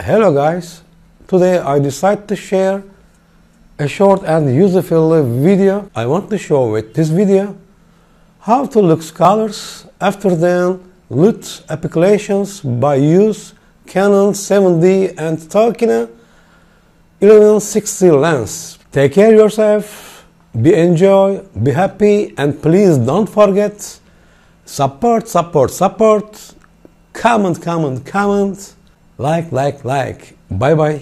Hello guys, today I decided to share a short and useful video. I want to show with this video how to look colors after then LUT applications by use Canon 7D and Tokina 1160 lens. Take care of yourself, be enjoy, be happy, and please don't forget support, comment, like. Bye bye.